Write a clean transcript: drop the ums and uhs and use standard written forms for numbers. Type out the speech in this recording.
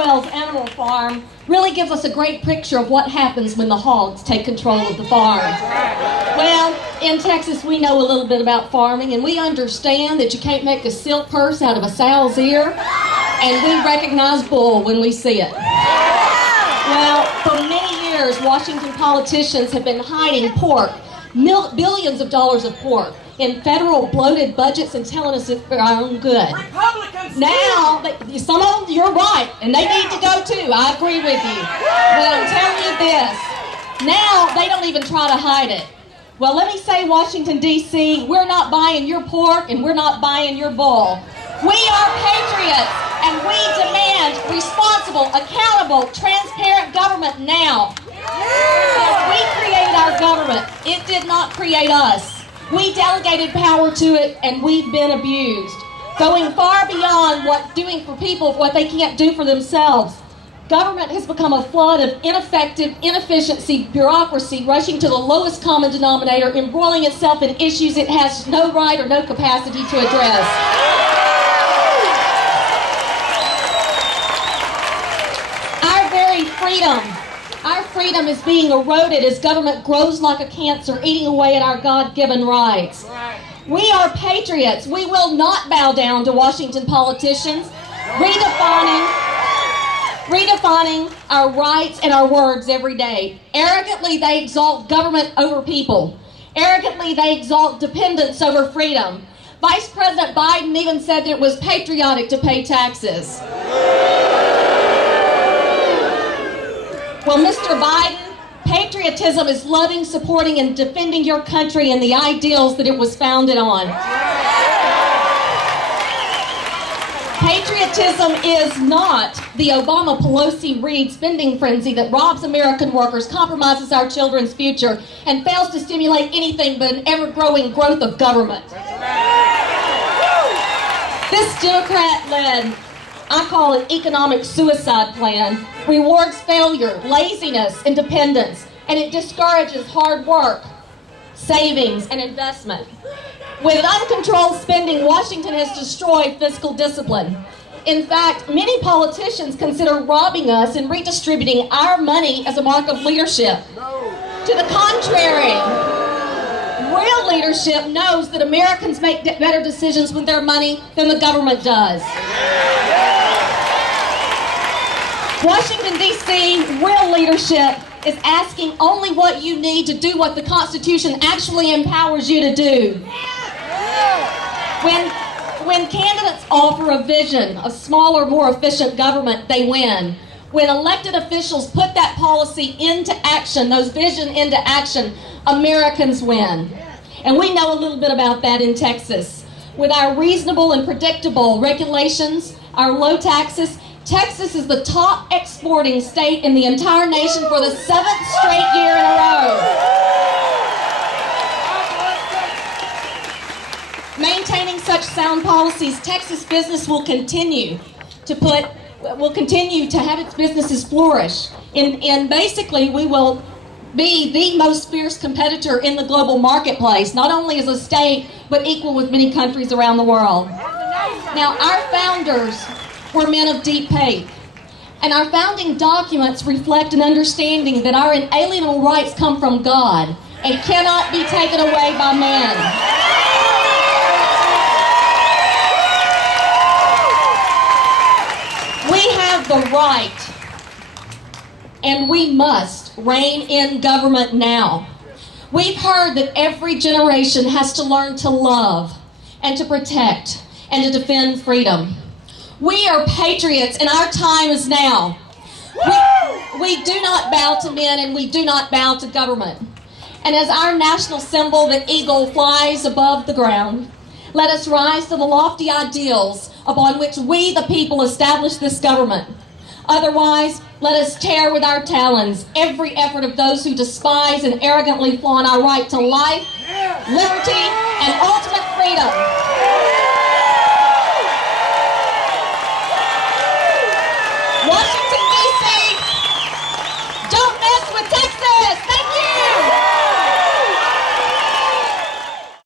Halliwell's animal farm really gives us a great picture of what happens when the hogs take control of the farm. Well, in Texas, we know a little bit about farming, and we understand that you can't make a silk purse out of a sow's ear, and we recognize bull when we see it. Well, for many years, Washington politicians have been hiding pork, billions of dollars of pork, in federal bloated budgets and telling us it's for our own good. Republicans Now, some of them, you're right, and they need to go too. I agree with you. But I'm telling you this, now they don't even try to hide it. Well, let me say, Washington, D.C., we're not buying your pork and we're not buying your bull. We are patriots, and we demand responsible, accountable, transparent government now. We created our government. It did not create us. We delegated power to it, and we've been abused, going far beyond doing for people what they can't do for themselves. Government has become a flood of ineffective, inefficiency, bureaucracy, rushing to the lowest common denominator, embroiling itself in issues it has no right or no capacity to address. Our freedom is being eroded as government grows like a cancer, eating away at our God-given rights. We are patriots. We will not bow down to Washington politicians, redefining our rights and our words every day. Arrogantly, they exalt government over people. Arrogantly, they exalt dependence over freedom. Vice President Biden even said that it was patriotic to pay taxes. Well, Mr. Biden, patriotism is loving, supporting, and defending your country and the ideals that it was founded on. Patriotism is not the Obama-Pelosi-Reid spending frenzy that robs American workers, compromises our children's future, and fails to stimulate anything but an ever-growing growth of government. This Democrat-led, I call it economic suicide plan, rewards failure, laziness, and dependence, and it discourages hard work, savings, and investment. With uncontrolled spending, Washington has destroyed fiscal discipline. In fact, many politicians consider robbing us and redistributing our money as a mark of leadership. To the contrary, real leadership knows that Americans make better decisions with their money than the government does. Washington, D.C., real leadership is asking only what you need to do what the Constitution actually empowers you to do. When candidates offer a vision of smaller, more efficient government, they win. When elected officials put that policy into action, those vision into action, Americans win. And we know a little bit about that in Texas. With our reasonable and predictable regulations, our low taxes, Texas is the top exporting state in the entire nation for the 7th straight year in a row. Maintaining such sound policies, Texas business will continue to have its businesses flourish. And basically, we will be the most fierce competitor in the global marketplace, not only as a state, but equal with many countries around the world. Now, our founders were men of deep faith, and our founding documents reflect an understanding that our inalienable rights come from God and cannot be taken away by man. We have the right, and we must rein in government now. We've heard that every generation has to learn to love and to protect and to defend freedom. We are patriots, and our time is now. We do not bow to men, and we do not bow to government. And as our national symbol, the eagle, flies above the ground, let us rise to the lofty ideals upon which we, the people, establish this government. Otherwise, let us tear with our talons every effort of those who despise and arrogantly flaunt our right to life, liberty, and ultimate freedom.